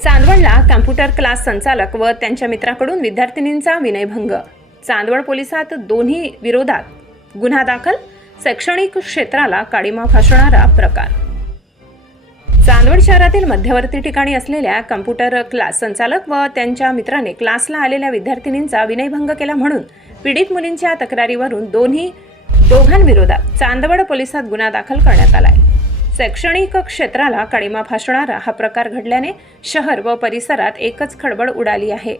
चांदवडला computer class संचालक व त्यांच्या मित्राकडून विद्यार्थिनींचा विनयभंग. चांदवड पोलिसात दोन्ही विरोधात गुन्हा दाखल शैक्षणिक क्षेत्राला काळीमा फासणारा प्रकार. चांदवड शहरातील मध्यवर्ती ठिकाणी असलेल्या कॉम्प्युटर क्लास संचालक व त्यांच्या मित्राने क्लासला आलेल्या विद्यार्थिनींचा विनयभंग केला म्हणून पीडित मुलींच्या तक्रारीवरून दोन्ही दोघांविरोधात चांदवड पोलिसात गुन्हा दाखल करण्यात आला आहे शैक्षणिक क्षेत्राला काळीमा फासणारा हा प्रकार घडल्याने शहर व परिसरात एकच खळबळ उडाली आहे.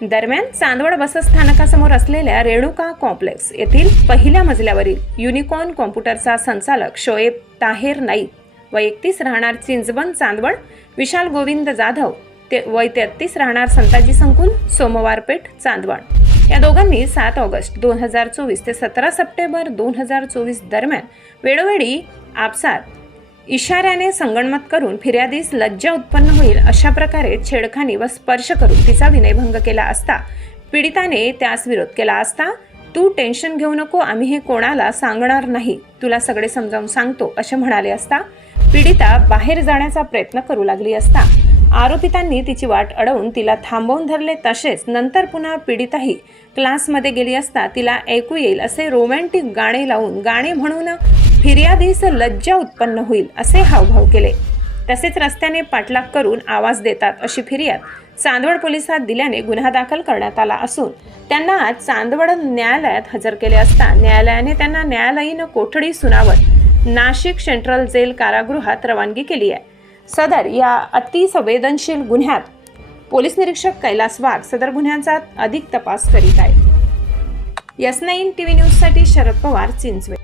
दरम्यान चांदवड बसस्थानकासमोर असलेल्या रेणुका कॉम्प्लेक्स येथील पहिल्या मजल्यावरील युनिकॉर्न कॉम्प्युटरचा संचालक शोएब ताहेर नाईक व एकतीस राहणार चिंचबन चांदवड विशाल गोविंद जाधव ते वय तेहतीस राहणार संताजी संकुल सोमवारपेठ चांदवड. या दोघांनी सात ऑगस्ट दोन हजार चोवीस ते सतरा सप्टेंबर दोन हजार चोवीस दरम्यान वेळोवेळी आपसात. इशाऱ्याने संगणमत करून फिर्यादीस लज्जा उत्पन्न होईल अशा प्रकारे छेडखानी व स्पर्श करून तिचा विनयभंग केला असता पीडिताने त्यास विरोध केला असता तू टेन्शन घेऊ नको आम्ही हे कोणाला सांगणार नाही तुला सगळे समजावून सांगतो असे म्हणाले असता पीडिता बाहेर जाण्याचा प्रयत्न करू लागली असता. आरोपितांनी तिची वाट अडवून तिला थांबवून धरले तसेच नंतर पुन्हा पीडिताही क्लासमध्ये गेली असता तिला ऐकू येईल असे रोमॅन्टिक गाणे लावून गाणे म्हणून फिर्यादीस लज्जा उत्पन्न होईल असे हावभाव केले. तसेच रस्त्याने पाठलाग करून आवाज देतात अशी फिर्याद चांदवड पोलिसात दिल्याने गुन्हा दाखल करण्यात आला असून त्यांना आज चांदवड न्यायालयात हजर केले असता न्यायालयाने त्यांना न्यायालयीन कोठडी सुनावत नाशिक सेंट्रल जेल कारागृहात रवानगी केली आहे. सदर या अतिसंवेदनशील गुन्ह्यात पोलीस निरीक्षक कैलास वाघ सदर गुन्ह्यांचा अधिक तपास करीत आहेत. यस नाईन टी व्ही न्यूजसाठी शरद पवार चिंचवे